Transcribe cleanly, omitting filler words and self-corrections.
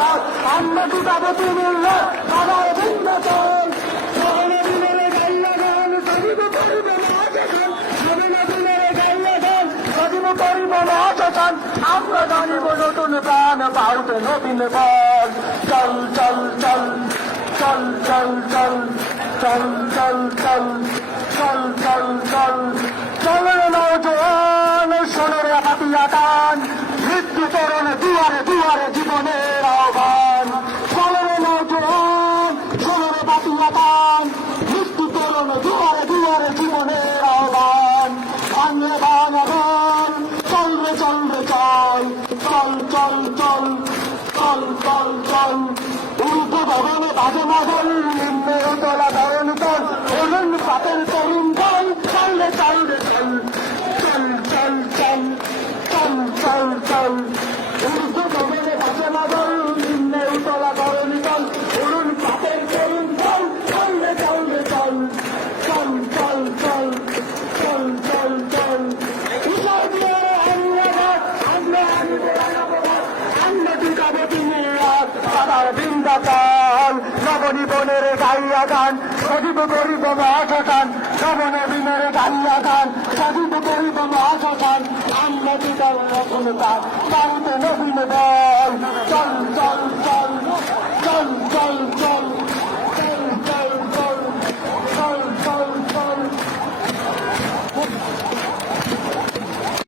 পথ আমরা টুটাবো তুমি বাবার বৃন্দাবন সবনে দিনের গাইয়া গান সজিব করিব মহাশাসন সবনে দিনের গাইয়া গান সজিব করিব মহাশাসন আমরা জানিব নতুন প্রাণ পাউতে নবীন বল চল চল চল চল চল চল চল চল চল চল চল চল চলের নৌজোয়ান সোনরে হাতিয়া টান মৃত্যু চরণ দুয়ারে দুয়ারে জীবনের আহ্বান চলের নৌজোয়ান সোনরে হাতিয়া টান মৃত্যু চরণ দুয়ারে দুয়ারে জীবনের আহ্বান ভাঙে ভাঙাবান চল রে চল রে চল চল চল চল চল চল চল উল্প ভবনে বাজে মাদল নিম্নের তোলা ধরণ চল অরুণ পাতের তরুণ দল চল রে চল রে চল চল চল চল চল চল চল উল্প ভবনে বাজে মাদল নিম্নের তোলা ধরণ চল অরুণ পাতের তরুণ দল চল রে চল রে চল চল চল চল চল চল চল উৎসাহ দিয়ে আমরা আমরা টুকাবো তুমি বাবার বৃন্দাবন নবনীবনের গাইয়া গান সজীব করিব মহাশাসন নবনবীনের গাইয়া গান সজীব করিব মহাশাসন আমরা টুকাবো নতুন কাজ বাড়িতে নবীন